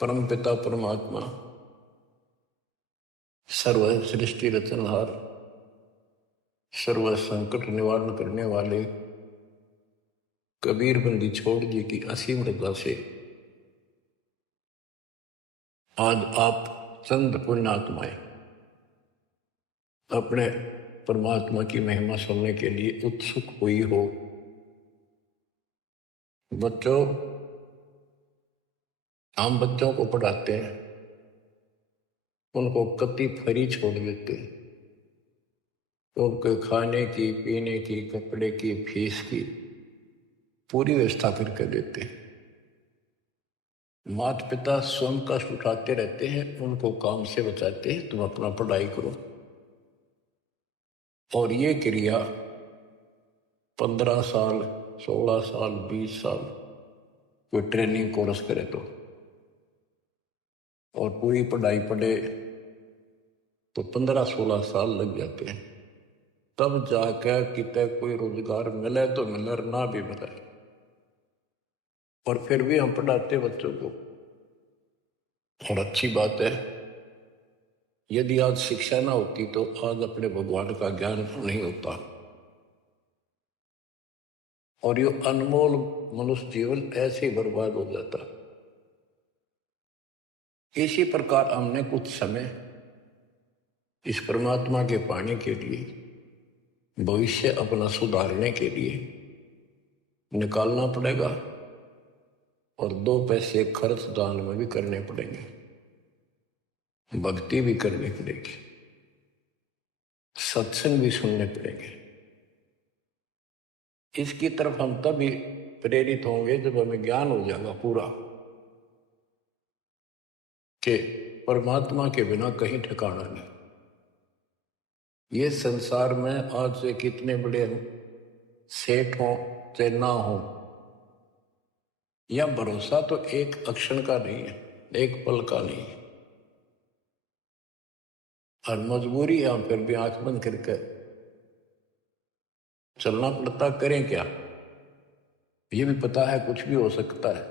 परम पिता परमात्मा, सर्व सृष्टि रचनहार, सर्व संकट निवारण करने वाले कबीर बंदी छोड़ जी की असीम रजा से आज आप चंद पुण्यात्माएं अपने परमात्मा की महिमा सुनने के लिए उत्सुक हुई हो। बच्चों, हम बच्चों को पढ़ाते हैं, उनको कति फ्री छोड़ देते हैं, उनके खाने की, पीने की, कपड़े की, फीस की पूरी व्यवस्था करके देते हैं। माता पिता स्वयं कष्ट उठाते रहते हैं, उनको काम से बचाते हैं, तुम अपना पढ़ाई करो। और ये क्रिया 15 साल, 16 साल, 20 साल कोई ट्रेनिंग कोर्स करे तो, और पूरी पढ़ाई पढ़े तो 15-16 साल लग जाते हैं, तब जाकर कितने कोई रोजगार मिले तो मिले, ना भी मिले। और फिर भी हम पढ़ाते बच्चों को। और अच्छी बात है, यदि आज शिक्षा ना होती तो आज अपने भगवान का ज्ञान नहीं होता, और ये अनमोल मनुष्य जीवन ऐसे ही बर्बाद हो जाता। इसी प्रकार हमने कुछ समय इस परमात्मा के पाने के लिए, भविष्य अपना सुधारने के लिए निकालना पड़ेगा, और 2 पैसे खर्च दान में भी करने पड़ेंगे, भक्ति भी करनी पड़ेगी, सत्संग भी सुनने पड़ेंगे। इसकी तरफ हम तभी प्रेरित होंगे जब हमें ज्ञान हो जाएगा पूरा कि परमात्मा के बिना कहीं ठिकाना नहीं। ये संसार में आज से कितने बड़े सेठ हो चाहे ना हो, यह भरोसा तो एक अक्षण का नहीं है, एक पल का नहीं है। और मजबूरी है, हम फिर भी आंख बंद करके चलना पड़ता। करें क्या? ये भी पता है कुछ भी हो सकता है,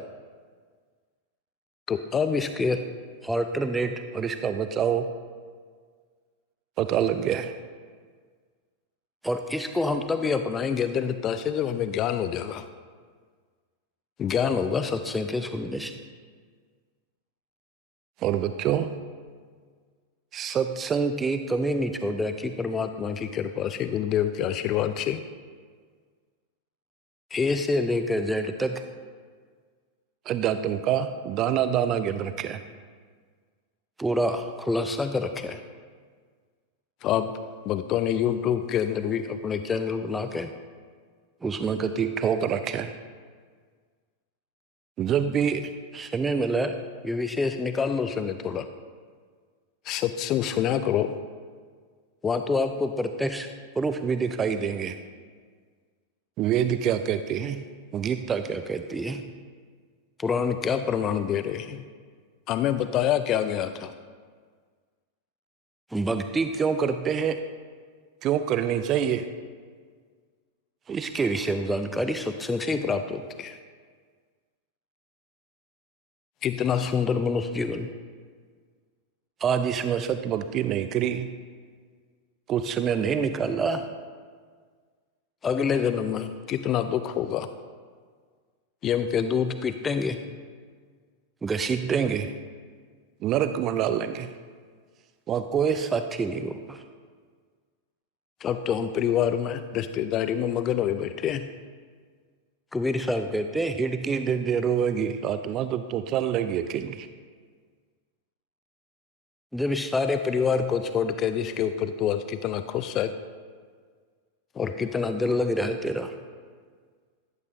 तो अब इसके ऑल्टरनेट और इसका बचाव पता लग गया है, और इसको हम तभी अपनाएंगे दृढ़ता से जब हमें ज्ञान हो जाएगा। ज्ञान होगा सत्संग के सुनने से। और बच्चों, सत्संग की कमी नहीं छोड़ रखी परमात्मा की कृपा से, गुरुदेव के आशीर्वाद से। ए से लेकर जेड तक अध्यात्म का दाना दाना गिन रखा है, पूरा खुलासा कर रखा है। आप भक्तों ने YouTube के अंदर भी अपने चैनल बना के उसमें कति ठोक रखा है। जब भी समय मिला, ये विशेष निकाल लो समय, थोड़ा सत्संग सुना करो। वहां तो आपको प्रत्यक्ष प्रूफ भी दिखाई देंगे, वेद क्या कहते हैं, गीता क्या कहती है, पुराण क्या प्रमाण दे रहे हैं, हमें बताया क्या गया था, भक्ति क्यों करते हैं, क्यों करनी चाहिए, इसके विषय में जानकारी सत्संग से ही प्राप्त होती है। इतना सुंदर मनुष्य जीवन, आज इसमें सत्य भक्ति नहीं करी, कुछ समय नहीं निकाला, अगले जन्म में कितना दुख होगा। यम के दूत पीटेंगे, घसीटेंगे, नरक में डालेंगे, वहां कोई साथी नहीं होगा। अब तो हम परिवार में, रिश्तेदारी में मगन हुए बैठे हैं। कबीर साहब कहते हैं, हिड़की दे दे रोवेगी आत्मा तो तू चल लगी अकेली। जब इस सारे परिवार को छोड़ के जिसके ऊपर तू आज कितना खुश है और कितना दिल लग रहा है तेरा,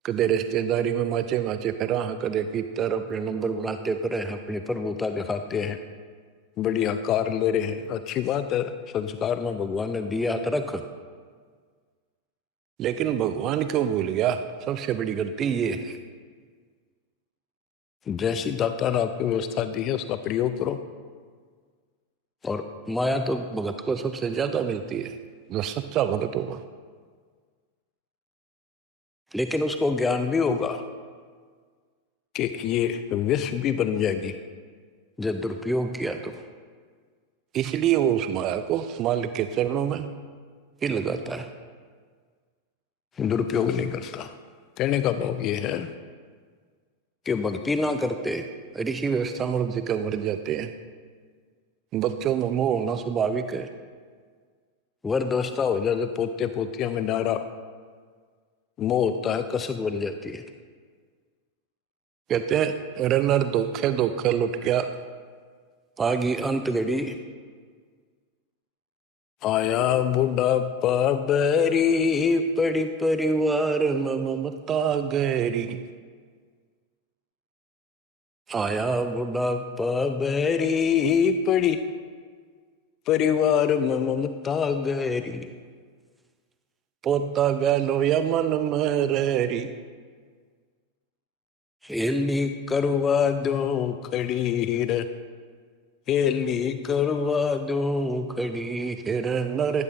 कदे रिश्तेदारी में माचे माचे फिरा है, कदे पीतर अपने नंबर बनाते फिरे हैं, अपनी प्रभुता दिखाते हैं, बढ़िया कार ले रहे हैं। अच्छी बात है, संस्कार में भगवान ने दिया हाथ रख, लेकिन भगवान क्यों भूल गया? सबसे बड़ी गलती ये है, जैसी दाता ने आपको व्यवस्था दी है उसका प्रयोग करो। और माया तो भगत को सबसे ज्यादा मिलती है, जो सच्चा भगत होगा, लेकिन उसको ज्ञान भी होगा कि ये विष भी बन जाएगी, जब दुरुपयोग किया तो इसलिए वो उस माया को मालिक के चरणों में ही लगाता है, दुरुपयोग नहीं करता। कहने का भाव ये है कि भक्ति ना करते ऋषि व्यवस्था में रुचि कर मर जाते हैं। बच्चों में मोह होना स्वाभाविक है। वृद्धावस्था हो जाए, जब पोते पोतियां में नारा मोह होता है, कसक बन जाती है। कहते हैं रनर धोखे धोखे लुट गया, आगी अंत घड़ी, आया बुढ़ापा बैरी, पड़ी परिवार में ममता गहरी। आया बुढ़ापा बैरी, पड़ी परिवार में ममता गहरी। पोता ब्यालो या मन मररी, हेली करवा दो खड़ी रे, हेली करवा दो खड़ी हिर नर।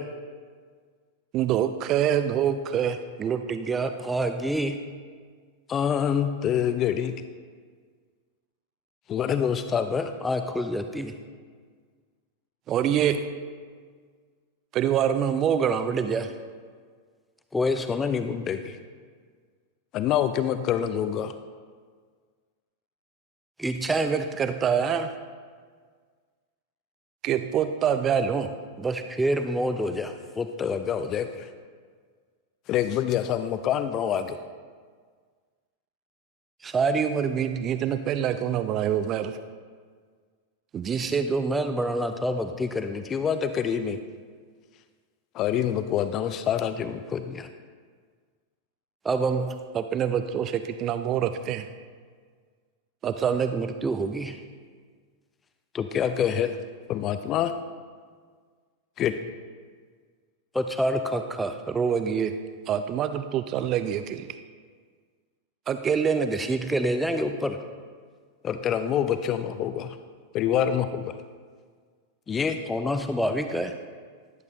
धोखे धोखे लुट गया आगी अंत घड़ी। वृद्धावस्था पर आँख खुल जाती है और ये परिवार में मोह गणा बढ़ जाए, कोई सोना नहीं बुढ़ेगी, अन्ना होके मैं करना दूंगा। इच्छाएं व्यक्त करता है कि पोता ब्याह लूं, बस फिर मौज हो जाए, पोता का ब्याह हो जाए, फिर एक बढ़िया सा मकान बनवा दो। सारी उम्र बीत गई, इतना पहला क्यों ना बनाए वो महल? जिससे जो महल बनाना था, भक्ति करनी थी, वह तो करी नहीं। और इन बकवादा में सारा जीवन खो दिया। अब हम अपने बच्चों से कितना मोह रखते हैं। अचानक मृत्यु होगी तो क्या कहे परमात्मा कि पछाड़ खाखा रोवेगी ये आत्मा, जब तू चलेगी अकेली। अकेले ने घसीट के ले जाएंगे ऊपर, और तेरा मोह बच्चों में होगा, परिवार में होगा। ये होना स्वाभाविक है,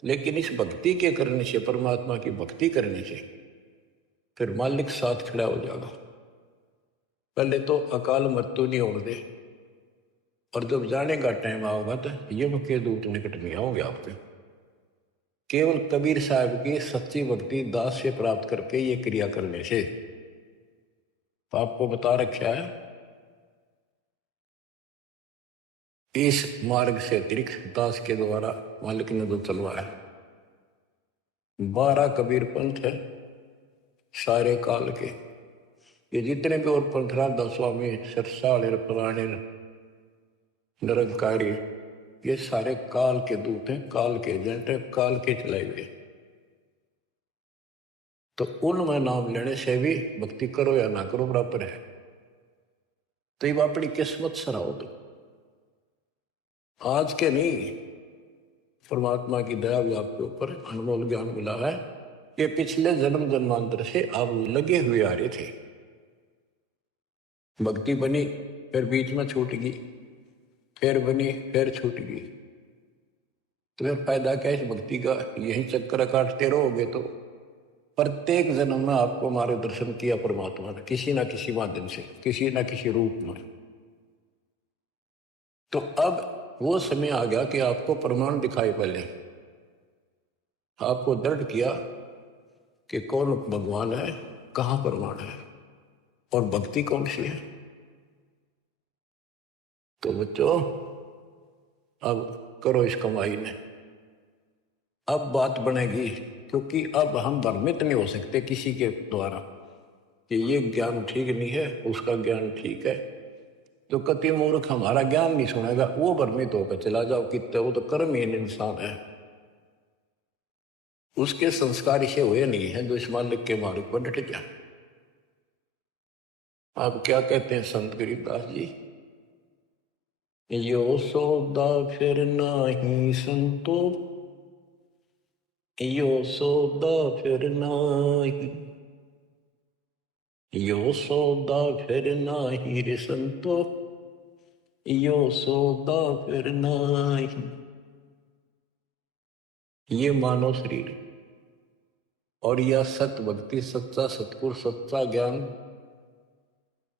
लेकिन इस भक्ति के करने से, परमात्मा की भक्ति करने से फिर मालिक साथ खड़ा हो जाएगा। पहले तो अकाल मृत्यु नहीं होने दे, और जब जाने का टाइम आओगा तो यम के दूत निकट में आओगे आपके। केवल कबीर साहब की सच्ची भक्ति दास से प्राप्त करके ये क्रिया करने से आपको बता रखा है, इस मार्ग से अतिरिक्त दास के द्वारा मालिक ने जो चलवाया। 12 कबीर पंथ है सारे काल के। ये जितने भी और पंथ, राधा स्वामी, सरसाल, पुराणे, निरंकारी, ये सारे काल के दूत हैं, काल के एजेंट हैं, काल के चलाए हुए। तो उनमें नाम लेने से भी भक्ति करो या ना करो बराबर है। तो ये अपनी किस्मत सराहो। तो आज के नहीं, परमात्मा की दया भी आपके ऊपर अनमोल ज्ञान मिला है। ये पिछले जन्म जन्मांतर से आप लगे हुए आ रहे थे। भक्ति बनी, फिर बीच में छूट गई, फिर बनी, फिर छूट गई। तो फिर फायदा क्या इस भक्ति का? यही चक्कर काटते रहोगे तो प्रत्येक जन्म में आपको मार्गदर्शन किया परमात्मा ने, किसी ना किसी माध्यम से, किसी ना किसी रूप में। तो अब वो समय आ गया कि आपको प्रमाण दिखाई। पहले आपको दृढ़ किया कि कौन भगवान है, कहाँ प्रमाण है, और भक्ति कौन सी है। तो बच्चों अब करो इस कमाई ने। अब बात बनेगी, क्योंकि अब हम भ्रमित नहीं हो सकते किसी के द्वारा कि ये ज्ञान ठीक नहीं है, उसका ज्ञान ठीक है। तो कति मूर्ख हमारा ज्ञान नहीं सुनेगा, वो भ्रमित होकर चला जाओ कितने, वो तो कर्महीन इंसान है, उसके संस्कार इसे हुए नहीं है जो इस मालिक के मार्ग पर डट जाए। आप क्या कहते हैं संत गरीबदास जी? यो सौदा फिर नाही संतो, यो सौदा फिर नाही, यो सौदा फिर नाही रे संतो, यो सौदा फिर नाही। ये मानव शरीर और यह सत्य भक्ति, सच्चा सतपुर, सच्चा ज्ञान,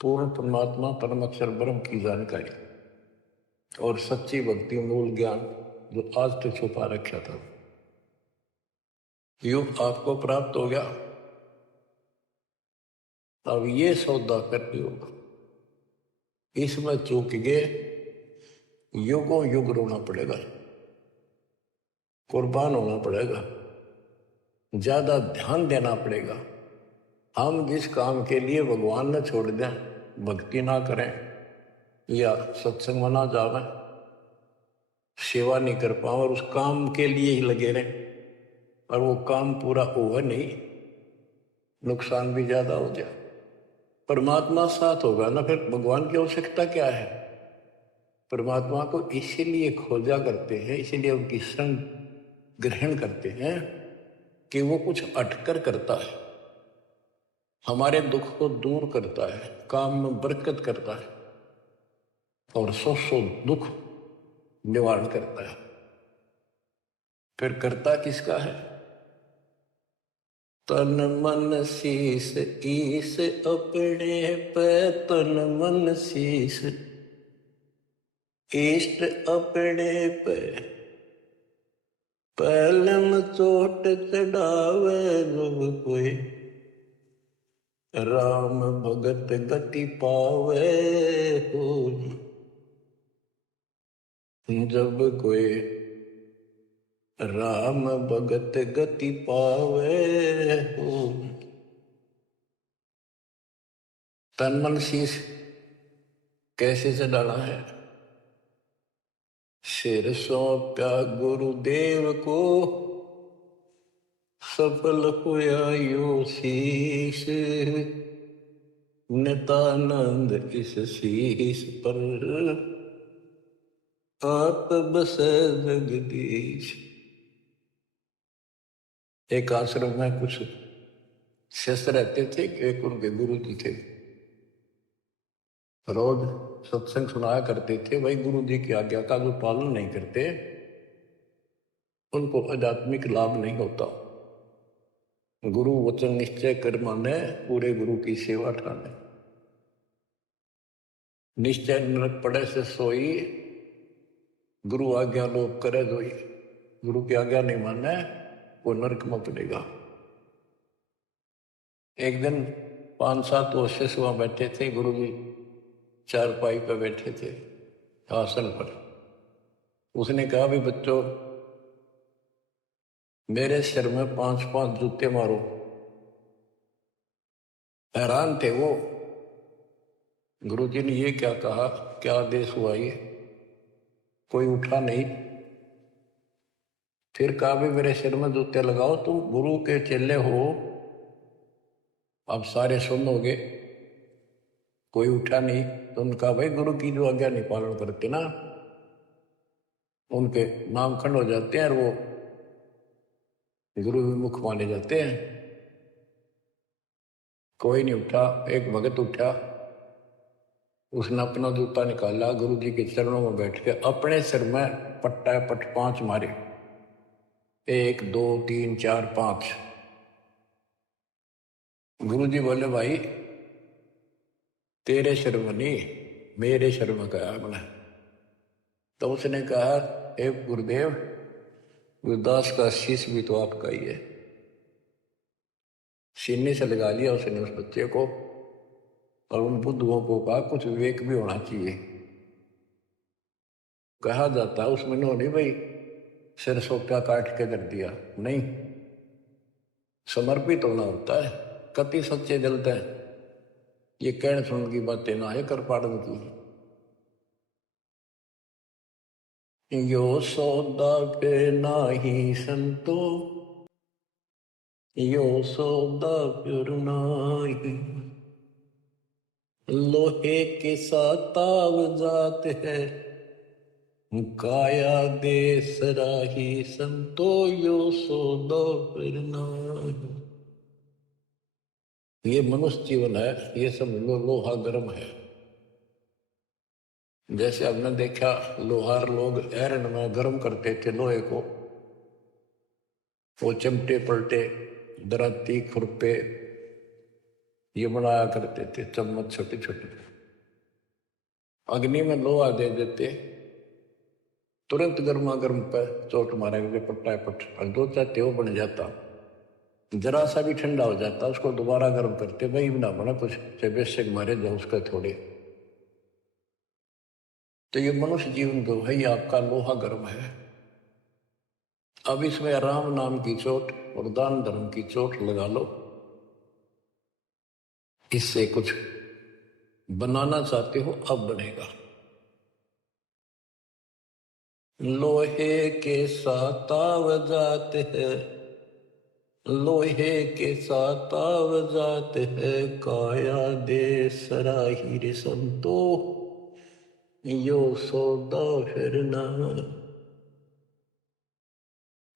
पूर्ण परमात्मा परम अक्षर ब्रह्म की जानकारी, और सच्ची भक्ति मूल ज्ञान जो आज तक छुपा रखा था, योग आपको प्राप्त हो गया। अब ये सौदा कर योग, इसमें चूक गए, युगों युग रोना पड़ेगा, कुर्बान होना पड़ेगा, ज्यादा ध्यान देना पड़ेगा। हम जिस काम के लिए भगवान ने छोड़ दें, भक्ति ना करें या सत्संग में ना जावे, सेवा नहीं कर पाओ और उस काम के लिए ही लगे रहें और वो काम पूरा हुआ नहीं, नुकसान भी ज्यादा हो जाए, परमात्मा साथ होगा ना, फिर भगवान की आवश्यकता क्या है। परमात्मा को इसीलिए खोजा करते हैं, इसीलिए उनकी शरण ग्रहण करते हैं कि वो कुछ अटकर करता है, हमारे दुख को दूर करता है, काम में बरकत करता है और सौ दुख निवारण करता है। फिर करता किसका है? तन मन शीस ईस अपने पे, तन मन शीस इष्ट अपने पे, पहलम चोट चढ़ावे जब कोई, राम भगत गति पावे हो। जब कोई राम भगत गति पावे हो। तन मन शीश कैसे चढ़ाना है? सिर सौंपा गुरुदेव को, सफल हुआ यो शीश, नितानंद इस शीश पर आप बसे जगदीश। एक आश्रम में कुछ शिष्य रहते थे, एक उनके गुरु जी थे, रोज सत्संग सुनाया करते थे। भाई गुरु जी की आज्ञा का जो पालन नहीं करते उनको आध्यात्मिक लाभ नहीं होता। गुरु वचन निश्चय कर माने, पूरे गुरु की सेवा ठाने। निश्चय नरक पड़े से सोई, गुरु आज्ञा लोग करे जोई। गुरु की आज्ञा नहीं माने वो नरक में पड़ेगा। एक दिन 5-7 वर्ष वहां बैठे थे, गुरु जी चारपाई पर बैठे थे आसन पर। उसने कहा भी बच्चों, मेरे सिर में 5-5 जूते मारो। हैरान थे वो। गुरु जी ने ये क्या कहा, क्या आदेश हुआ ये? कोई उठा नहीं। फिर कहा भी मेरे सिर में जूते लगाओ, तुम गुरु के चेले हो, अब सारे सुनोगे। कोई उठा नहीं। तो उनका भाई गुरु की जो आज्ञा नहीं पालन करते ना, उनके नामखंड हो जाते हैं और वो गुरु विमुख माने जाते हैं। कोई नहीं उठा। एक भगत उठा, उसने अपना जूता निकाला, गुरु जी के चरणों में बैठ के अपने सिर में पट्टा पट 5 मारे। 1 2 3 4 5। गुरु जी बोले भाई तेरे सिर में नहीं, मेरे सिर में कहा मैंने। तो उसने कहा हे गुरुदेव, गुरुदास का शीश भी तो आपका ही है। सीने से लगा लिया उसने उस बच्चे को और उन बुद्धुओं को कहा कुछ विवेक भी होना चाहिए। कहा जाता है उसमें उन्होंने भाई सिर सोटा काट के कर दिया, नहीं, समर्पित होना होता है। कति सच्चे जलते हैं, ये कहने सुन की बातें ना है कर पाड़न की। यो सौदा पे नाही संतो, यो सौदा प्युर नाही, लोहे के साताव जात है, काया दे सराही संतो, यो सौदा प्युर नाही। ये मनुष्य जीवन है, ये सब लोहा गर्म है। जैसे हमने देखा लोहार लोग एरन में गर्म करते थे लोहे को, वो चिमटे पलटे दराती खुरपे ये बनाया करते थे, चम्मच छोटे छोटे। अग्नि में लोहा दे देते, तुरंत गर्मा गर्म पे चोट मारेंगे पट्टा पट, और दो चाहते हो बन जाता, जरा सा भी ठंडा हो जाता उसको दोबारा गर्म करते, भाई ना बना कुछ बेशक मारे जाओ उसका थोड़े। तो ये मनुष्य जीवन जो है ये आपका लोहा गर्म है। अब इसमें राम नाम की चोट और दान धर्म की चोट लगा लो, इससे कुछ बनाना चाहते हो अब बनेगा। लोहे के साथ जाते हैं, लोहे के साथ जाते हैं, काया दे सराही संतो, यो सौदा फिर ना।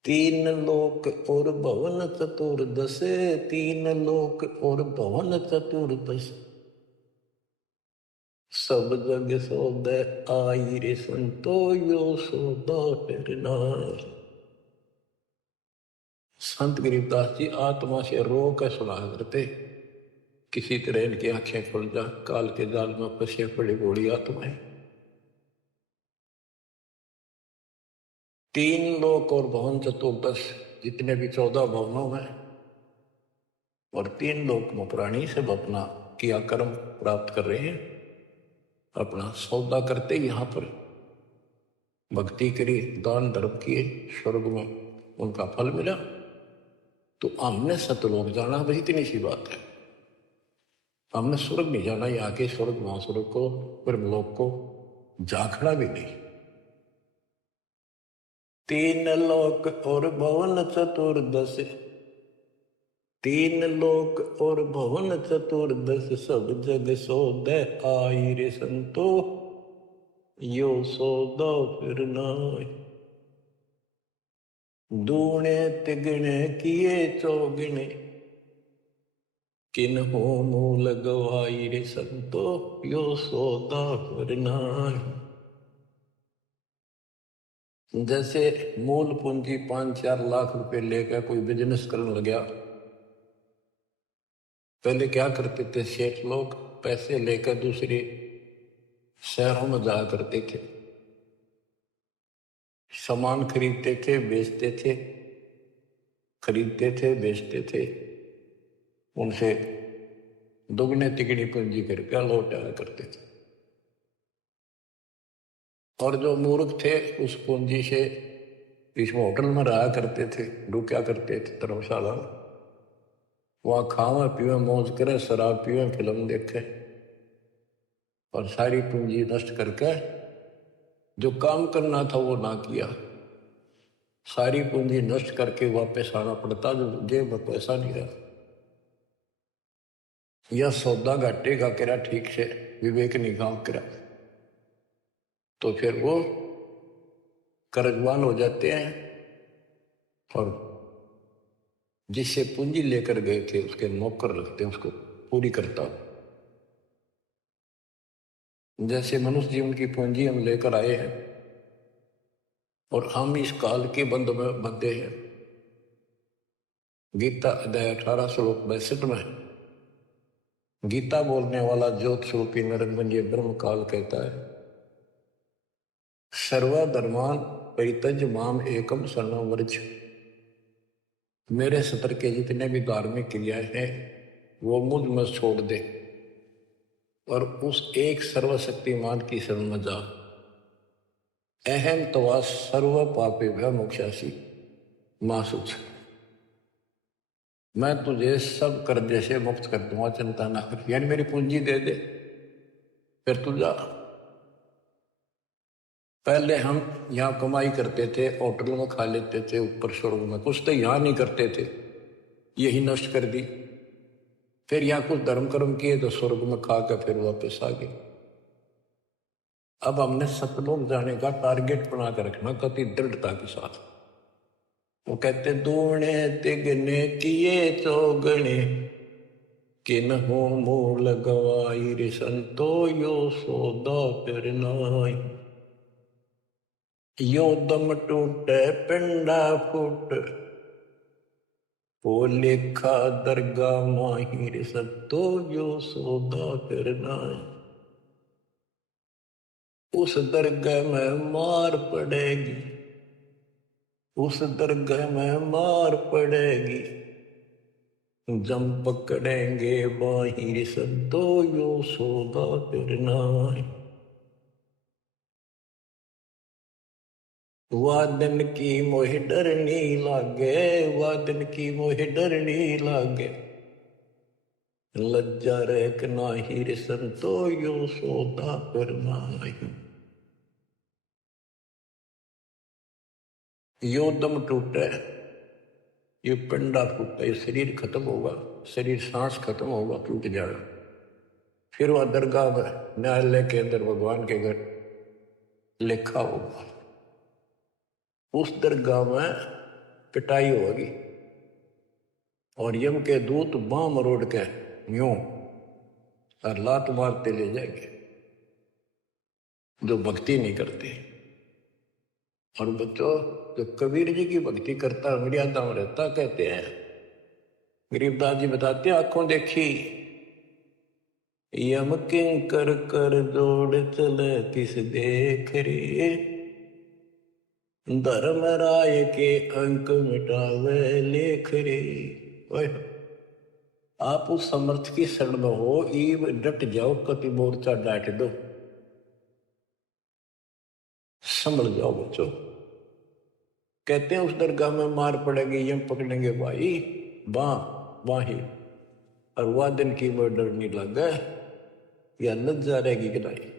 तीन लोक और भवन चतुर्दश, तीन लोक और भवन चतुर्दश, सब जग सौदे आई रे संतो, यो सौदा फिर ना। संत गरीबदास जी आत्मा से रो कर सुना करते, किसी तरह इनकी आंखें खुल जा, काल के जाल में फंसे पड़ी बूढ़ी आत्माएं। तीन लोक और भवन चतुर्दश, जितने भी 14 भवनों में और तीन लोक में प्राणी सब अपना किया कर्म प्राप्त कर रहे हैं, अपना सौदा करते यहाँ पर भक्ति करी, दान धर्म किए, स्वर्ग में उनका फल मिला। तो हमने सतलोक जाना, बस इतनी सी बात है। हमने स्वर्ग नहीं जाना, यहाँ के स्वर्ग महास्वर्ग को ब्रह्मलोक को झांकना भी नहीं। तीन लोक और भवन चतुर्दश, तीन लोक और भवन चतुर्दश, सब जग सौदे आई रे संतो, यो सौदा फिर नाय। दूणे तिगणे किए चौगने, किन हो मूल गवाई रे संतो, यो सौदा फिर नाय। जैसे मूल पूंजी 5-4 लाख रुपए लेकर कोई बिजनेस करने लगा, पहले क्या करते थे सेठ लोग, पैसे लेकर दूसरे शहरों में जाया करते थे, सामान खरीदते थे बेचते थे, खरीदते थे बेचते थे, उनसे दुगने तिगनी पूंजी करके लौट आया करते थे। और जो मूर्ख थे उस पूंजी से इस होटल में रहा करते थे, रुका करते थे धर्मशाला में, वहां खावे पीवे मौज करे, शराब पीवे, फिल्म देखे, और सारी पूंजी नष्ट करके जो काम करना था वो ना किया, सारी पूंजी नष्ट करके वापस आना पड़ता, जो जेब में पैसा नहीं रहा। यह सौदा घाटे का करा ठीक से, विवेक नहीं काम करा, तो फिर वो कर्जवान हो जाते हैं, और जिससे पूंजी लेकर गए थे उसके नौकर रखते हैं, उसको पूरी करता। जैसे मनुष्य जीवन की पूंजी हम लेकर आए हैं और हम इस काल के बंध में बंधे हैं। गीता अध्याय 18 श्लोक 62 में गीता बोलने वाला ज्योत स्वरूपी नरंगमंजय ब्रह्म काल कहता है, सर्वधर्मान परित्यज माम एकम शरणं व्रज। मेरे सतर के जितने भी धार्मिक क्रियाएं हैं वो मुझ में छोड़ दे और उस एक सर्वशक्तिमान की शरण में जा। अहम तवा सर्व पापे भय मोक्षासी मासुच। मैं तुझे सब कर्जे से मुक्त कर दूंगा, चिंता ना कर। यानी मेरी पूंजी दे दे, फिर तू जा। पहले हम यहाँ कमाई करते थे, होटल में खा लेते थे, ऊपर स्वर्ग में, कुछ तो यहाँ नहीं करते थे, यही नष्ट कर दी। फिर यहाँ कुछ धर्म कर्म किए तो स्वर्ग में खा कर फिर वापस आ गए। अब हमने सतलोक जाने का टारगेट बना कर रखना कति दृढ़ता के साथ। वो कहते दूणे तिगने किए चौगने, किन हो मूल गवाई रे संतो, यो सौदा फिर नाय। यो दम टूटे पिंडा फूट, वो लेखा दरगा माही रे संतो, यो सौदा फिर नाय। उस दरगाह में मार पड़ेगी, उस दरगाह में मार पड़ेगी, जम पकड़ेंगे बाहिर सदो यो सौदा करना। वादन की मोह डरनी लागे, वादन की मोह डरनी लागे, लज्जा रेक नाही संतो यो सौदा करना। यो दम टूटे, ये पिंडा टूटे, ये शरीर खत्म होगा, शरीर सांस खत्म होगा, टूट जाएगा। फिर वह दरगाह में न्यायालय के अंदर भगवान के घर लिखा होगा, उस दरगाह में पिटाई होगी और यम के दूत बां मरोड़ के यूं और लात मारते ले जाएंगे जो भक्ति नहीं करते। और बच्चों, जो कबीर जी की भक्ति करता मर्यादा में रहता, कहते हैं गरीबदास जी बताते हैं, आंखों देखी यम किंकर कर दौड़ चले किस देख रे, धर्म राय के अंक मिटावे लेख रे। आप उस समर्थ की शरण में हो, ईव डट जाओ, कति मोर्चा डांट दो, संभल जाओ बच्चों। कहते हैं उस दरगाह में मार पड़ेगी, यम पकड़ेंगे भाई बाही, और वादन की वो डर नहीं लगा या लज्जा रहेगी कि नहीं।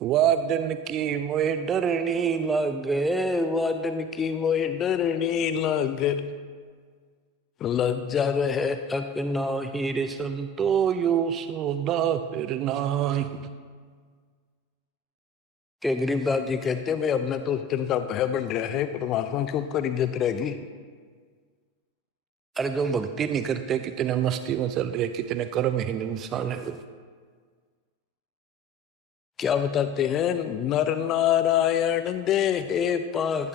वादन की मोह डरनी लागे, वादन की मोह डरनी लागे, लज्जा रहे अकना ही संतो यो सौदा फिर नाही। के गरीबदास जी कहते हैं, भाई अब तो उस दिन का भय बन रहा है, परमात्मा के ऊपर इज्जत रहेगी। अरे जो भक्ति नहीं करते, कितने मस्ती में चल रहे, कितने कर्महीन इंसान है। क्या बताते हैं, नर नारायण देहे पाक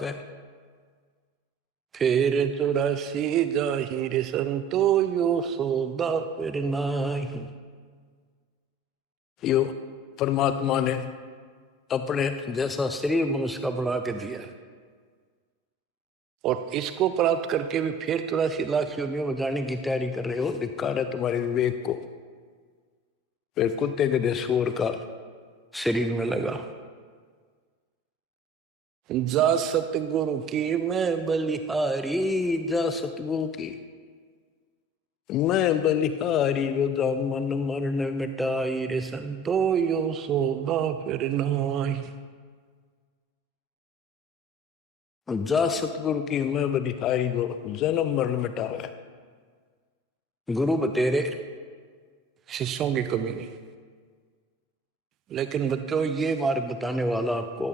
फिर 84 जाहिर संतो यो सौदा फिर नाही। यो परमात्मा ने अपने जैसा शरीर मनुष्य का बना के दिया है, और इसको प्राप्त करके भी फिर 84 लाख योनियों में जाने की तैयारी कर रहे हो। धिक्कार है तुम्हारे विवेक को। फिर कुत्ते के सूअर का शरीर में लगा। जा सतगुरु की मैं बलिहारी, जा सतगुरु की मैं बलिहारी, जो जा मन मरण मिटाई रे संतो यो सौदा फिर नाही। जा सतगुरु की मैं बलिहारी, जो जन्म मरण मिटावे। गुरु बतेरे, शिष्यों की कमी नहीं। लेकिन बच्चों, ये मार्ग बताने वाला आपको,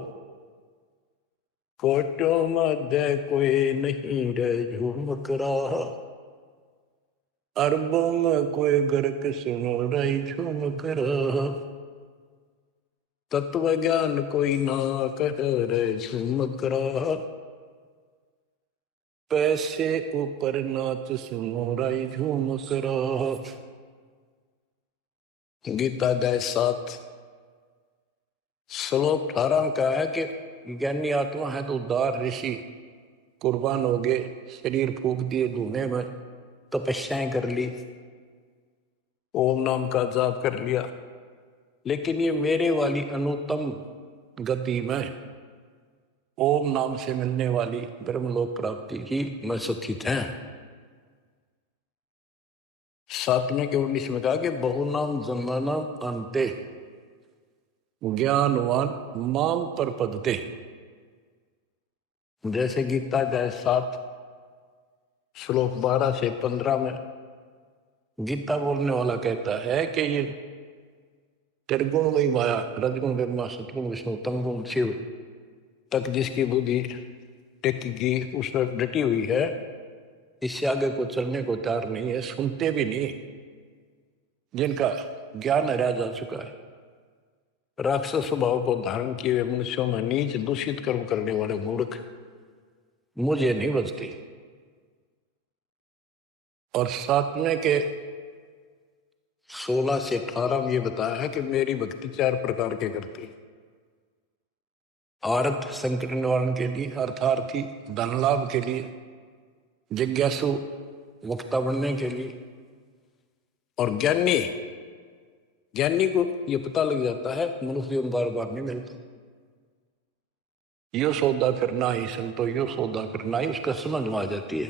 कोटों मध्य कोई नहीं रे झूमक रहा, अरबों में कोई गर्क सुनो रही झूमक रहा, तत्व ज्ञान कोई ना कह रे झूमक रहा, पैसे ऊपर नाच सुनो रही झूमक रहा। गीता अध्याय 7 श्लोक 18 का है कि ज्ञानी आत्मा है तो उदार ऋषि कुर्बान हो गए, शरीर फूक दिए धुएं में, तपस्याएं कर ली, ओम नाम का जाप कर लिया, लेकिन ये मेरे वाली अनुत्तम गति में ओम नाम से मिलने वाली ब्रह्मलोक प्राप्ति ही में स्थित है। 7वें के 19 में कहा कि बहुनाम जन्मनाम अंते ज्ञानवान माम पर पदते। जैसे गीता अध्याय 7 श्लोक 12 से 15 में गीता बोलने वाला कहता है कि ये त्रिगुण वही माया, रजगुण ब्रह्मा, सतगुण विष्णु, तमगुण शिव तक जिसकी बुद्धि टेकी उसमें डटी हुई है, इससे आगे को चलने को तैयार नहीं है, सुनते भी नहीं, जिनका ज्ञान हरा जा चुका है, राक्षस स्वभाव को धारण किए हुए मनुष्यों में नीच दूषित कर्म करने वाले मूर्ख मुझे नहीं बचती। और 7वें के 16 से 18 में ये बताया है कि मेरी भक्ति 4 प्रकार के करती। आर्त संकट निवारण के लिए, अर्थार्थी धन लाभ के लिए, जिज्ञासु वक्ता बनने के लिए, और ज्ञानी ज्ञानी को ये पता लग जाता है मनुष्य बार बार नहीं मिलता। यो सौदा फिर ना ही संतो, यो सौदा फिर ना ही, उसका समझ में आ जाती है।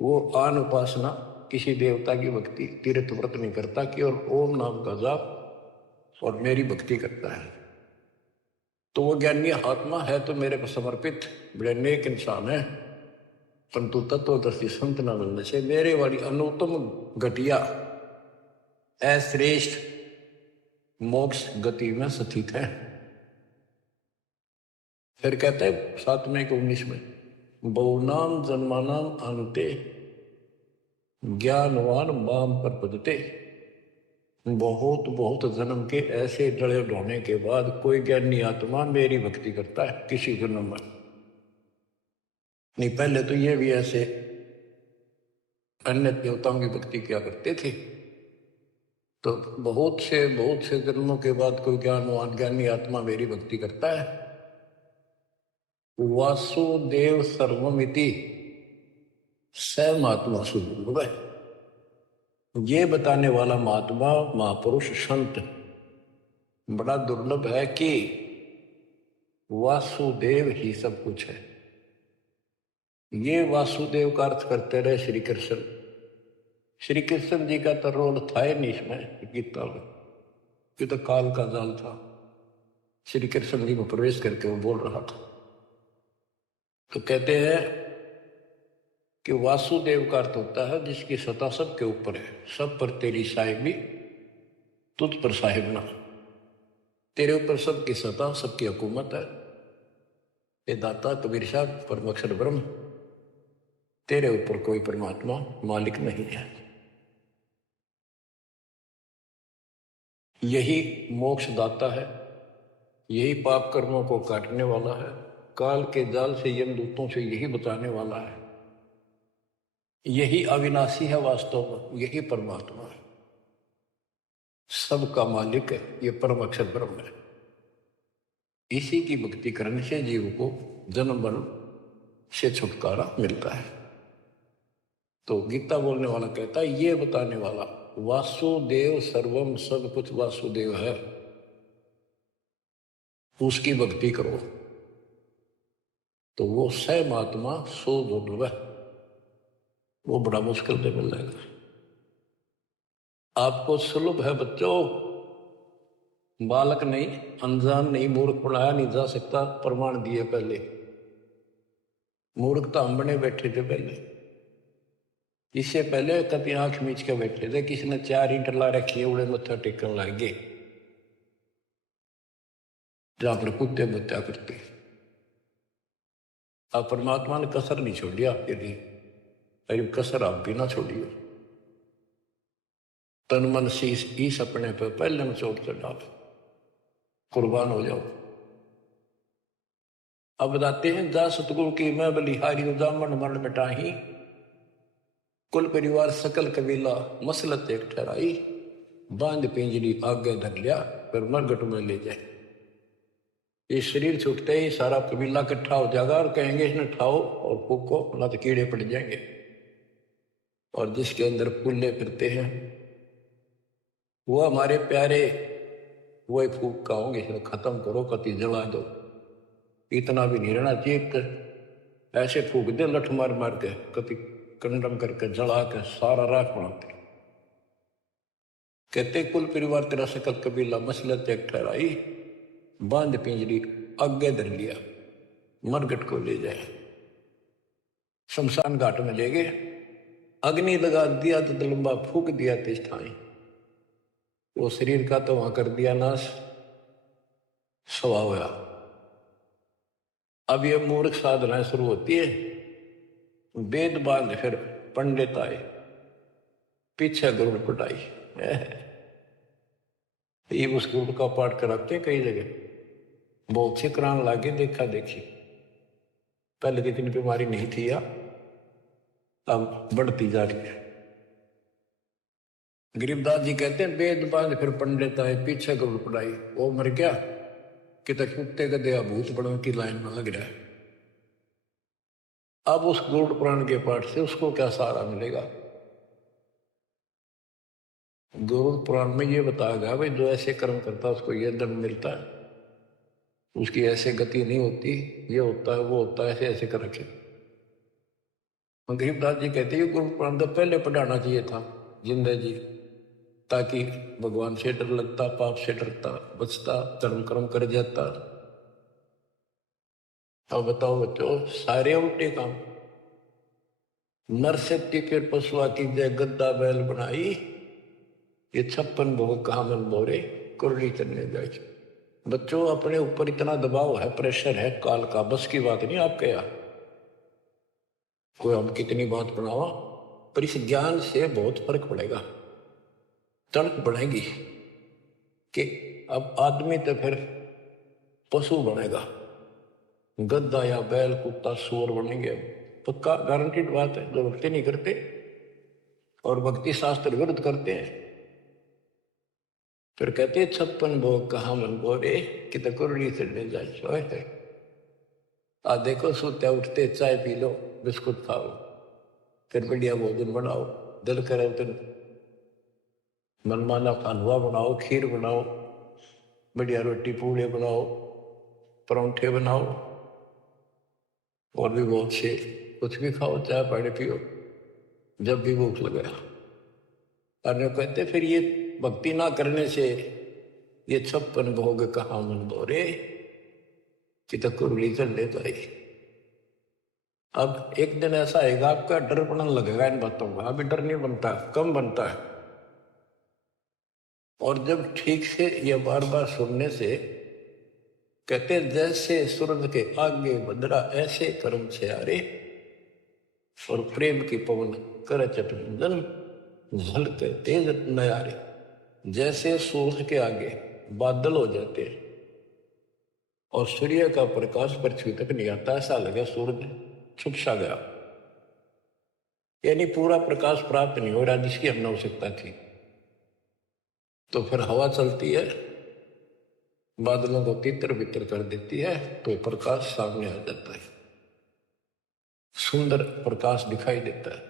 वो आन उपासना, किसी देवता की भक्ति, तीर्थ व्रत नहीं करता कि और ओम नाम का जाप और मेरी भक्ति करता है, तो वो ज्ञानी आत्मा है तो मेरे को समर्पित बड़े नेक इंसान है, परंतु तत्वदर्शी संत न मिलने से मेरे वाली अनुत्तम घटिया अश्रेष्ठ मोक्ष गति में स्थित है। फिर कहते हैं 7वें को 19 में, बहुनाम जन्मानाम अंते ज्ञानवान माम पर पदते। बहुत बहुत जन्म के ऐसे जड़े ढोने के बाद कोई ज्ञानी आत्मा मेरी भक्ति करता है किसी जन्म में। नहीं, पहले तो ये भी ऐसे अन्य देवताओं की भक्ति किया करते थे, तो बहुत से जन्मों के बाद कोई ज्ञानवान ज्ञानी आत्मा मेरी भक्ति करता है। वासुदेव सर्वमिति स महात्मा सुदुर्लभ है। ये बताने वाला महात्मा महापुरुष संत बड़ा दुर्लभ है कि वासुदेव ही सब कुछ है। ये वासुदेव का अर्थ करते रहे श्री कृष्ण। श्री कृष्ण जी का तो रोल था ही नहीं इसमें गीता में, ये तो काल का जाल था। श्री कृष्ण जी में प्रवेश करके वो बोल रहा था। तो कहते हैं कि वासुदेव का अर्थ होता है जिसकी सत्ता सबके ऊपर है, सब पर तेरी साहिबी, तुझ पर साहिब ना। तेरे ऊपर सबकी सत्ता, सबकी हुकूमत है। ये दाता कबीर साहब परम अक्षर ब्रह्म, तेरे ऊपर कोई परमात्मा मालिक नहीं है। यही मोक्ष दाता है, यही पाप कर्मों को काटने वाला है, काल के जाल से यमदूतों से यही बचाने वाला है। यही अविनाशी है वास्तव में, यही परमात्मा है, सबका मालिक है, ये परम अक्षर ब्रह्म है। इसी की भक्ति करने से जीव को जन्म मरण से छुटकारा मिलता है। तो गीता बोलने वाला कहता है, ये बताने वाला वासुदेव सर्वम, सब कुछ वासुदेव है, उसकी भक्ति करो तो वो स महात्मा सो दुर्लभ, वो बड़ा मुश्किल से मिल जाएगा। आपको सुलभ है बच्चों, बालक नहीं, अनजान नहीं, मूर्ख पढ़ाया नहीं जा सकता, प्रमाण दिए पहले। मूर्ख तो हम बने बैठे थे पहले, इससे पहले कभी आंख मीच के बैठे थे, किसी ने 4 ईंट ला रखी है, उड़े मत्था टेकन लग गए, जहां पर कुत्ते मुत्या करते। अब परमात्मा ने कसर नहीं छोड़ी आपके लिए, अरे कसर आप भी ना छोड़िए। तन मन शीश ईस अपने पे पहले में चोट चढ़ा, कुर्बान हो जाओ। अब बताते हैं, जा सतगुरु की मैं बलिहारी, जामन मरण मिटाही, कुल परिवार सकल कबीला मसलत एक ठहराई, बांध पिंजरी आगे धर लिया, फिर मरगट में ले जाए। ये शरीर छूटते ही सारा कबीला इकट्ठा हो जाएगा और कहेंगे इसने ठाओ और फूको, ना तो कीड़े पड़ जाएंगे। और जिसके अंदर फूले फिरते हैं वो हमारे प्यारे, वही फूक का होंगे, इसे खत्म करो, कति जला दो। इतना भी नहीं रहना चाहिए, ऐसे फूक दे लठ मार मार के, कति कंडम करके जला के सारा राख बनाते। कहते कुल परिवार तेरा सकल कबीला मसलत एक ठहराई, बांध पिंजरी आगे धर लिया, मरगट को ले जाए, शमशान घाट में ले गए, अग्नि लगा दिया तो लंबा फूक दिया तेज ठाई, वो शरीर का तो वहां कर दिया नाश, सवा हुआ। अब ये मूर्ख साधना शुरू होती है, वेद बांध फिर पंडित आए, पीछे गरुड़ पटाई। ये उस गरुड़ का पाठ कराते हैं कई जगह, बहुत से करान लागे, देखा देखी। पहले तो इतनी बीमारी नहीं थी, या अब बढ़ती जा रही है। गरीबदास जी कहते हैं वेद बांध फिर पंडित आए पीछे को पढ़ाई, वो मर गया कि तक कुत्ते गधे भूत बड़ों की लाइन में लग रहा है। अब उस गरुड़ पुराण के पाठ से उसको क्या सहारा मिलेगा? गरुड़ पुराण में ये बताया गया भाई जो ऐसे कर्म करता है उसको ये दंड मिलता है, उसकी ऐसे गति नहीं होती, ये होता है वो होता है, ऐसे ऐसे कर रखे। गरीबदास जी कहते हैं गुरु पुराण तो पहले पढ़ाना चाहिए था जिंदा जी, ताकि भगवान से डर लगता, पाप से डरता, बचता, धर्म कर्म कर जाता। अब बताओ बच्चों, सारे उल्टे काम। नर से टिकट पशुआ की जय गद्दा बैल बनाई, ये 56 भोग कहा मन बोरे कुरली चलने जाए। बच्चों अपने ऊपर इतना दबाव है, प्रेशर है काल का, बस की बात नहीं आपके यहाँ। कोई हम कितनी बात बनावा, पर इस ज्ञान से बहुत फर्क पड़ेगा, तड़प बढ़ेगी कि अब आदमी तो फिर पशु बनेगा, गद्दा या बैल कुत्ता सूअर बनेंगे। पक्का गारंटीड बात है। जो भक्ति नहीं करते और भक्ति शास्त्र विरुद्ध करते हैं, फिर कहते 56 भोग कहा मन बोरे कि तो कुरली चढ़ने जाए। आ देखो सोते उठते चाय पी लो, बिस्कुट खाओ, फिर बढ़िया भोजन बनाओ, दिल करे तो मनमाना हलवा बनाओ, खीर बनाओ, बढ़िया रोटी पूड़े बनाओ, परोंठे बनाओ, और भी बहुत से कुछ भी खाओ, चाय पानी पियो जब भी भूख लगे। और कहते फिर ये भक्ति ना करने से ये 56 भोग कहाँ मन बोरे कि तो कुरली चल ले जाए। अब एक दिन ऐसा आएगा आपका डर पड़ने लगेगा इन बातों का। अभी डर नहीं बनता, कम बनता है। और जब ठीक से ये बार बार सुनने से कहते जैसे सूरज के आगे बदरा ऐसे कर्म से आरे, और प्रेम की पवन कर चटन झलके तेज नयारे। जैसे सूरज के आगे बादल हो जाते हैं और सूर्य का प्रकाश पृथ्वी तक नहीं आता, ऐसा लगे सूरज छुप सा गया, यानी पूरा प्रकाश प्राप्त नहीं हो रहा जिसकी हमने आवश्यकता थी। तो फिर हवा चलती है, बादलों को तितर बितर कर देती है, तो प्रकाश सामने आ जाता है, सुंदर प्रकाश दिखाई देता है।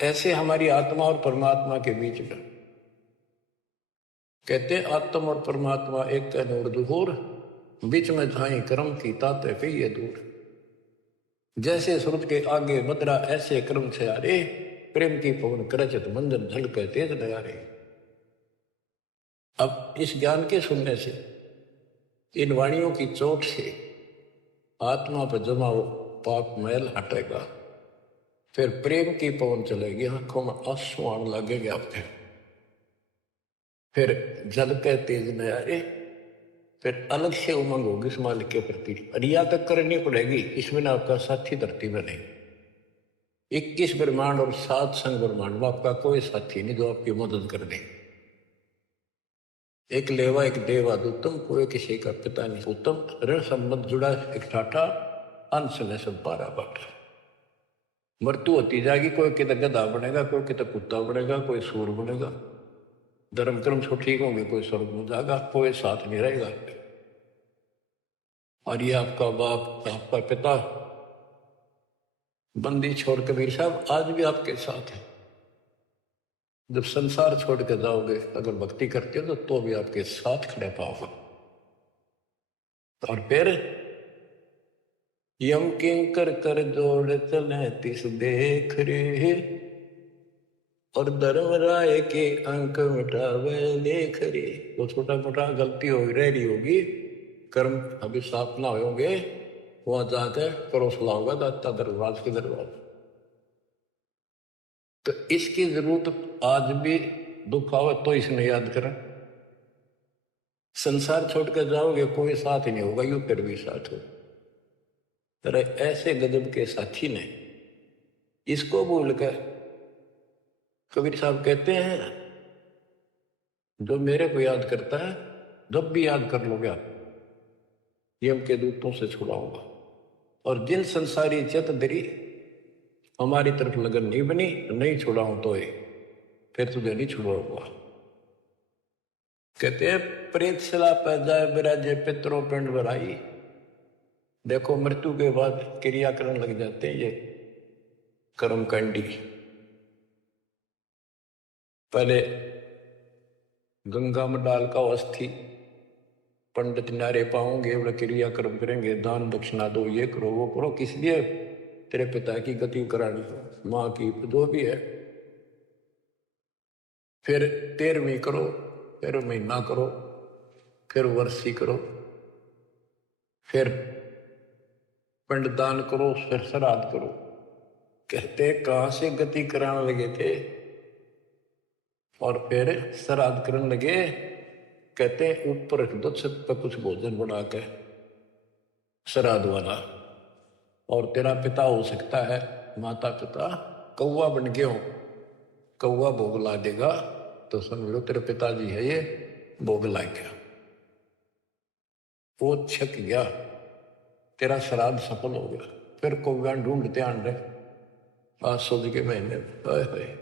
ऐसे हमारी आत्मा और परमात्मा के बीच में कहते आत्मा और परमात्मा एक का नूर दूर, बीच में झाई कर्म की ताते कहिए दूर। जैसे सूरज के आगे बदरा ऐसे कर्म से आरे, प्रेम की पवन करचत मंजन झलके तेज नयारे। अब इस ज्ञान के सुनने से, इन वाणियों की चोट से आत्मा पर जमा हो पाप मैल हटेगा, फिर प्रेम की पवन चलेगी, आंखों में आंसू आने लगेंगे आपके, फिर जल के तेज नयारे, फिर अलग से उमंग होगी इस मालिक के प्रति। रिया तक करनी पड़ेगी, इसमें ना आपका साथी धरती में नहीं। 21 ब्रह्मांड और 7 संग ब्रह्मांड में आपका कोई साथी नहीं जो आपकी मदद कर दे। एक लेवा एक देवा दूतम, कोई किसी का पिता नहीं उत्तम। ऋण संबंध जुड़ा एक ठाठा, अंश में सब पारा बाटा। मृत्यु होती जाएगी, कोई कितना गधा बनेगा, कोई कितना कुत्ता बनेगा, कोई सूर बनेगा। धर्म कर्म से ठीक होंगे, कोई स्वर्ग में जाएगा, कोई साथ नहीं रहेगा। और ये आपका बाप, आपका पिता, बंदी छोड़ कबीर साहब आज भी आपके साथ है। जब संसार छोड़ के जाओगे, अगर भक्ति करते हो तो भी आपके साथ खड़े पाओगे। और फिर यम किंकर कर जोड़ चले तिस देख रे, और धर्म राय के अंक मिटावे लेख रे। वो छोटा मोटा गलती हो रही होगी, कर्म अभी साफ ना होंगे, वहां जाकर परोसला होगा दाता दरबार के दरबार। तो इसकी जरूरत आज भी दुख आवे तो इसने याद करें। संसार छोड़ कर जाओगे, कोई साथ ही नहीं होगा, यू फिर भी साथ हो। तरह ऐसे गजब के साथी ने इसको भूल कर, कबीर साहब कहते हैं जो मेरे को याद करता है, जब भी याद कर लोगे आप, यम के दूतों से छुड़ाऊंगा। और जिन संसारी चत दरी हमारी तरफ लगन नहीं बनी, नहीं छुड़ाऊं तो फिर तुझे नहीं छुड़ाऊंगा। कहते हैं प्रेत शिला पर जाए विराजे पितरों पिंड भराई। देखो मृत्यु के बाद क्रियाकरण लग जाते हैं ये कर्मकांडी। पहले गंगा में डाल का अस्थि पंडित नारे पाओगे, बोले क्रियाक्रम करेंगे, दान दक्षिणा दो, ये करो वो करो, किस लिए? तेरे पिता की गति करानी हो, माँ की जो भी है। फिर 13वीं करो, फिर महीना करो, फिर वर्षी करो, फिर पिंडदान करो, फिर श्राद्ध करो। कहते कहां से गति कराने लगे थे और फिर श्राद्ध करने लगे। कहते ऊपर रख दो छत पर कुछ भोजन बना के श्राद्ध वाला, और तेरा पिता हो सकता है, माता पिता कौवा बन गए हो, कौवा भोग ला देगा तो समझ लो तेरे पिताजी है ये, भोग ला गया, वो छक गया, तेरा श्राद्ध सफल हो गया। फिर कौवा ढूंढते आन रहे आज सोच के महीने में।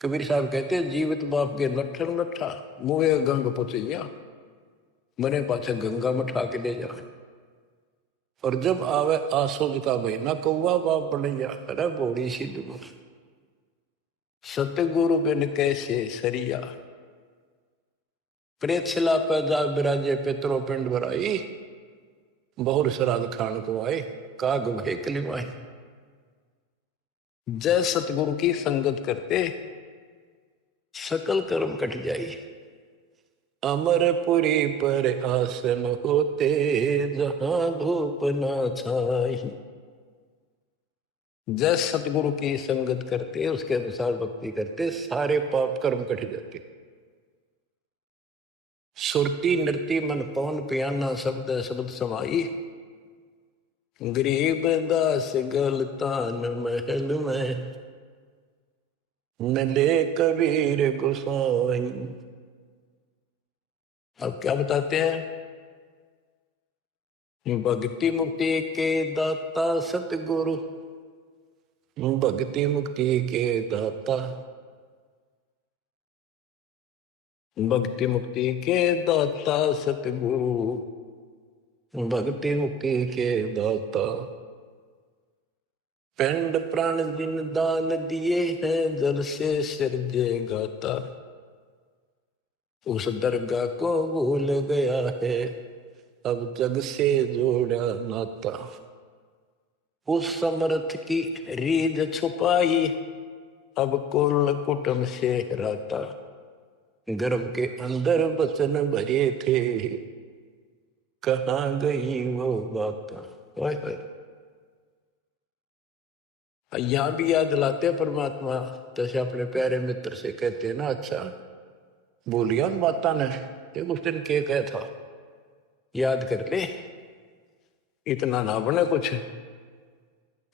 कबीर साहब कहते जीवित बाप के लट्ठन लट्ठा मुँह गंग पुचिया, मने पाछे गंगा में ठा के ले जा। और जब आवे आसोज का महीना कौवा बाप बन जा। अरे बोड़ी सी दुआ सतगुरु बिन कैसे सरिया, प्रेत शिला पर जा विराजे पितरों पिंड भराई। बहुर श्राद्ध खान को आए काग भय कलिमाए। जय सतगुरु की संगत करते सकल कर्म कट जाई। अमरपुरी पर आसन होते जहां धूप ना छाई। जय सतगुरु की संगत करते, उसके अनुसार भक्ति करते, सारे पाप कर्म कट जाते। सुरती नृति मन पवन पियाना शब्द शब्द समाई। गरीब दास गलतान महल में मिले कबीर गोसाई। अब क्या बताते हैं? भक्ति मुक्ति के दाता सतगुरु, भक्ति मुक्ति के दाता, भक्ति मुक्ति के दाता सतगुरु, भक्ति मुक्ति के दाता। पिंड प्राण जिन दान दिए हैं जल से सिरजे गाता। उस दरगाह को भूल गया है अब जग से जोड़ा नाता। उस समर्थ की रीझ छुपाई अब कुल कुटुंब से हराता। गर्भ के अंदर वचन भरे थे कहाँ गई वो बात। यहां भी याद दिलाते परमात्मा, जैसे अपने प्यारे मित्र से कहते हैं ना, अच्छा बोलिया उन बाता ने एक उस दिन के कहा था, याद कर ले, इतना ना बने कुछ।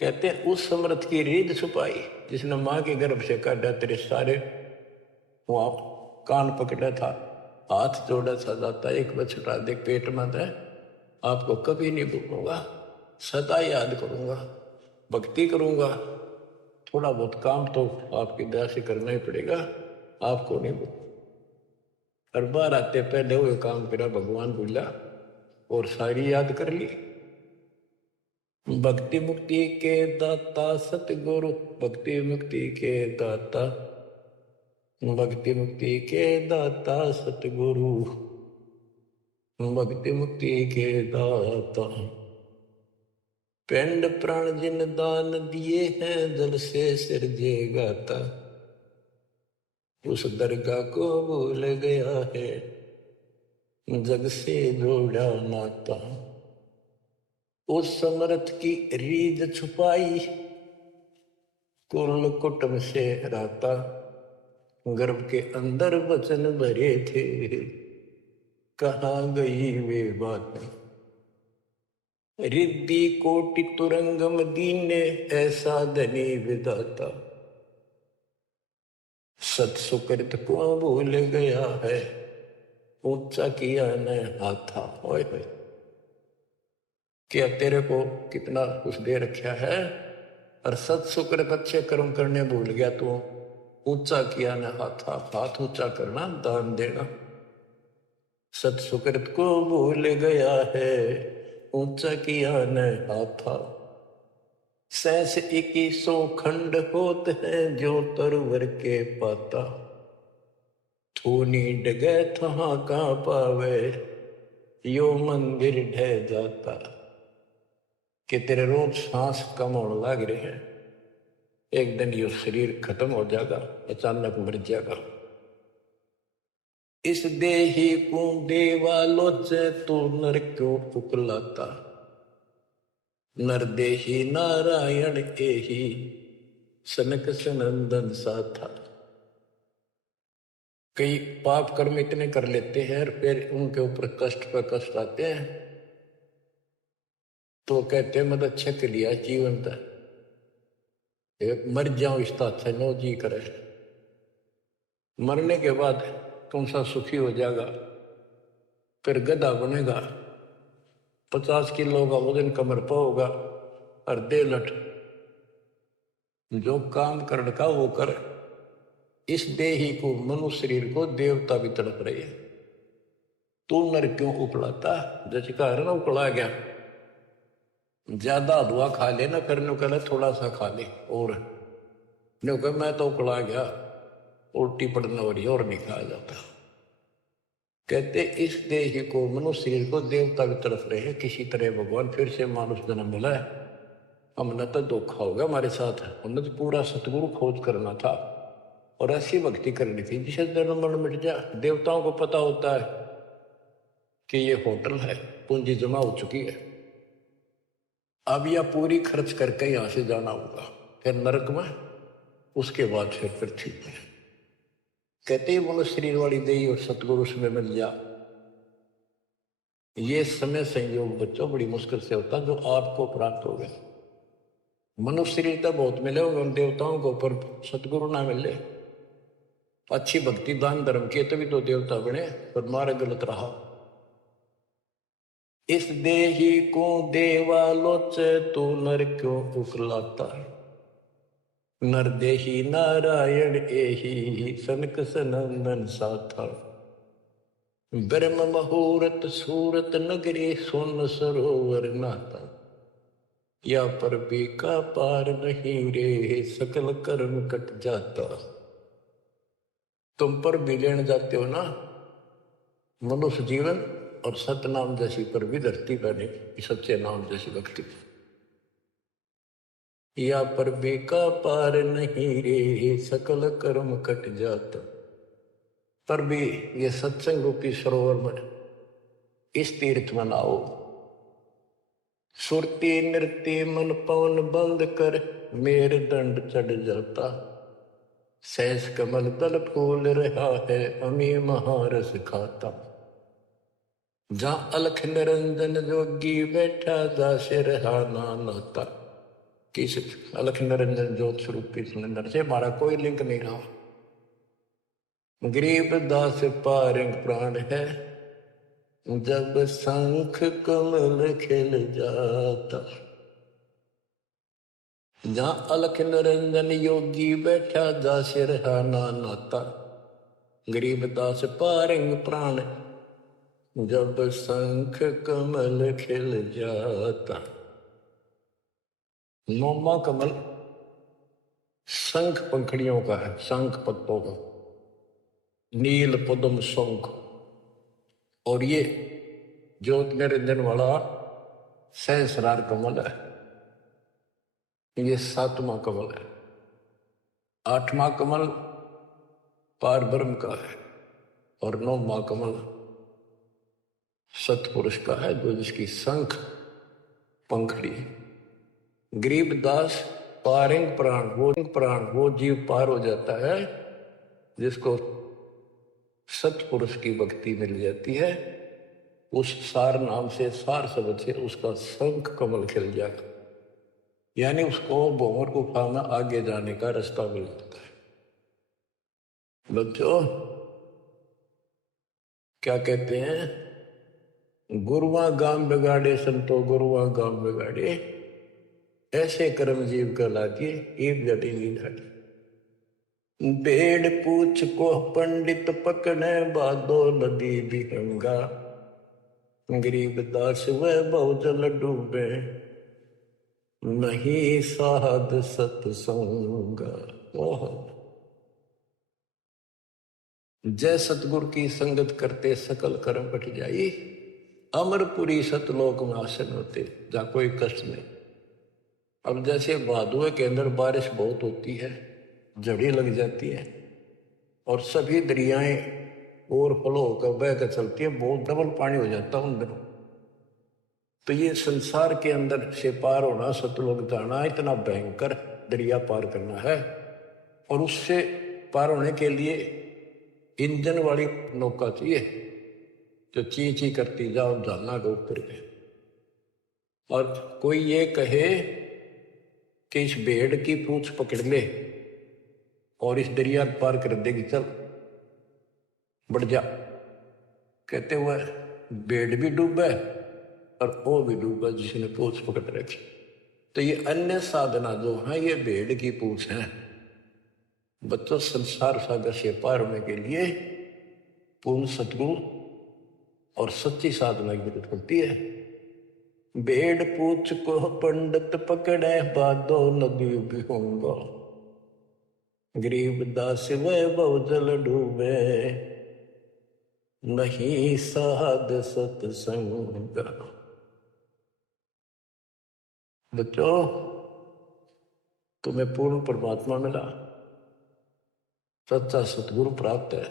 कहते हैं उस समर्थ की रीढ़ छुपाई जिसने मां के गर्भ से काटा, तेरे सारे वहां कान पकड़ा था, हाथ जोड़ा था, जाता एक बछड़ा देख पेट में था, आपको कभी नहीं भूलूंगा, सदा याद करूंगा, भक्ति करूंगा। थोड़ा बहुत काम तो आपकी दया से करना ही पड़ेगा, आपको नहीं भूल। हर बार आते पहले हुए काम करा, भगवान भूला और सारी याद कर ली। भक्ति मुक्ति के दाता सतगुरु, भक्ति मुक्ति के दाता, भक्ति मुक्ति के दाता सतगुरु, भक्ति मुक्ति के दाता। पिंड प्राण जिन दान दिए हैं जल से सिरजे गाता। उस दरगाह को भूल गया है जग से जोड़ा नाता। उस समर्थ की रीझ छुपाई कुल कुटुंब से हराता। गर्भ के अंदर वचन भरे थे कहाँ गई वे बातें। रिद्धि कोटि तुरंगम दीने ऐसा धनी विधाता। सत सुकृत को भूल गया है ऊंचा किया न हाथा। ओए होए, क्या तेरे को कितना कुछ दे रखा है और सत सुकृत अच्छे कर्म करने भूल गया तू। ऊंचा किया न हाथा, हाथ ऊंचा करना, दान देना। सत सुकृत को भूल गया है, ऊंचा किया न हाथा। सहस 2100 खंड होत है, जो तरवर के पाता। थूनी डगे थहा का पावे, यो मंदिर ढह जाता। कि तेरे रोज सांस कम होने लग रहे हैं, एक दिन यो शरीर खत्म हो जाएगा, अचानक मर जाएगा। इस देही को देवालोचे, तू नर क्यों पुकलाता। नर देही नारायण एही, सनक सनंदन साथा। कई पाप कर्म इतने कर लेते हैं और फिर उनके ऊपर कष्ट पर कष्ट आते हैं, तो कहते हैं मत अच्छा के लिया जीवन तक, मर जाओ इसका अच्छा नो जी करे। मरने के बाद कौन सा सुखी हो जाएगा, फिर गधा बनेगा, 50 किलो का वजन कमर पर होगा और दे लट, जो काम कर का वो कर। इस देही को, मनुष्य शरीर को देवता भी तड़प रहे हैं, तू नर क्यों उपलाता। जैसे कह रहे ना उपला गया, ज्यादा हलवा खा ले ना, करने को थोड़ा सा खा ले, और नहीं मैं तो उकला गया, उल्टी पड़ने हो रही और नहीं खाया जाता। कहते इस देह को, मनुष्य शरीर को देवता की तरफ रहे हैं, किसी तरह भगवान फिर से मानुष जन्म मिला है। हमने तो धोखा होगा हमारे साथ, हमने तो पूरा सतगुरु खोज करना था और ऐसी भक्ति करनी थी जिसे जन्म मरण मिट जाए। देवताओं को पता होता है कि ये होटल है, पूंजी जमा हो चुकी है, अब यह पूरी खर्च करके यहां से जाना होगा, फिर नरक में, उसके बाद फिर पृथ्वी में। कहते ही मनुष्य शरीर वाली देही और सतगुरु में मिल जा। ये समय संयोग बच्चों बड़ी मुश्किल से होता जो आपको प्राप्त हो गए। मनुष्य शरीर तो बहुत मिले होंगे उन देवताओं को, पर सतगुरु ना मिले, अच्छी भक्ति दान धर्म किए तभी तो देवता बने, पर मार्ग गलत रहा। इस देही को देवालोचे, तू नर क्यों उकलाता। नर देही नारायण एही, सनक सनंदन साथा। ब्रह्म मुहूर्त सूरत नगरी, सुन सरोवर नाता। या पर भी का पार नहीं रे, सकल कर्म कट जाता। तुम पर भी लेने जाते हो ना मनुष्य जीवन और सतनाम जैसी पर भी धरती बने, सच्चे नाम जैसी भक्ति। या पर भी का पार नहीं रे, सकल कर्म कट जाता। पर भी ये सत्संग रूपी सरोवर में, इस तीर्थ में नाओ। सुरती नृत्य मन पवन बंद कर, मेरे दंड चढ़ जाता। सहस कमल तल फूल रहा है, अमी महारस खाता। जहां अलख निरंजन जोगी बैठा, दासे रहा नाता। किस अलख निरंजन ज्योत स्वरूप सुंदर से हमारा कोई लिंक नहीं रहा। गरीब दास पारंग प्राण है, जब शंख कमल खिल जाता। जहां अलख निरंजन योगी बैठा, दासे रहा नाता। गरीब दास पारंग प्राण, जब शंख कमल खिल जाता। नौमा कमल शंख पंखड़ियों का है, शंख पत्तों का, नील पद्म शंख। और ये ज्योत निरंजन वाला सहस्रार कमल है, ये 7वां कमल है। 8वां कमल पार ब्रह्म का है और 9वां कमल सतपुरुष का है, जो जिसकी शंख पंखड़ी। गरीब दास पारिंग प्राण, वो जीव पार हो जाता है जिसको सतपुरुष की भक्ति मिल जाती है। उस सार नाम से, सार शब्द से उसका शंख कमल खिल जाएगा, यानी उसको भौमर गुफा में आगे जाने का रास्ता मिल जाता है। बच्चों क्या कहते हैं, गुरुआ गाम बिगाड़े संतो, गुरुआ गाम बिगाड़े, ऐसे कर्म जीव कहलाती है ईब जटी नींद हटी। बेड़ पूछ को पंडित पकड़े बादो नदी भी गंगा, गरीबदास वह बहुजल डूबे नहीं साध सत्संग। जय सतगुरु की संगत करते सकल कर्म कट जाई, अमरपुरी सतलोक में आसन होते जा कोई कष्ट नहीं। अब जैसे भादुए के अंदर बारिश बहुत होती है, झड़ी लग जाती है और सभी दरियाएं ओवरफ्लो होकर बह कर चलती है, बहुत डबल पानी हो जाता है उन दिनों। तो ये संसार के अंदर से पार होना, सतलोक जाना, इतना भयंकर दरिया पार करना है। और उससे पार होने के लिए इंजन वाली नौका चाहिए जो ची ची करती जाओ जाना के ऊपर के। और कोई ये कहे कि इस भेड़ की पूंछ पकड़ ले और इस दरिया पार कर देगी, चल बढ़ जा, कहते हुए भेड़ भी डूबे और वो भी डूबा जिसने पूंछ पकड़ रखी। तो ये अन्य साधना जो है ये भेड़ की पूंछ है। बच्चों, संसार सागर से पार होने के लिए पूर्ण सतगुरु और सच्ची साधना की जरूरत पड़ती है। भेड़ पूछ को पंडित पकड़े बादो नदी भी होगा, गरीब दास वह बहुजल डूबे नहीं साध सत्संग। बच्चों, तुम्हें पूर्ण परमात्मा मिला, सच्चा सतगुरु प्राप्त है,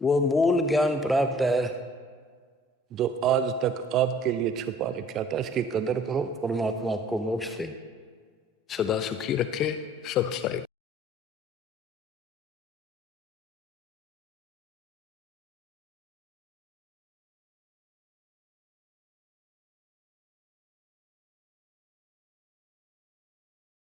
वो मूल ज्ञान प्राप्त है जो आज तक आपके लिए छुपा रखा था। इसकी कदर करो, परमात्मा आपको मोक्ष दे, सदा सुखी रखे। सत्संग।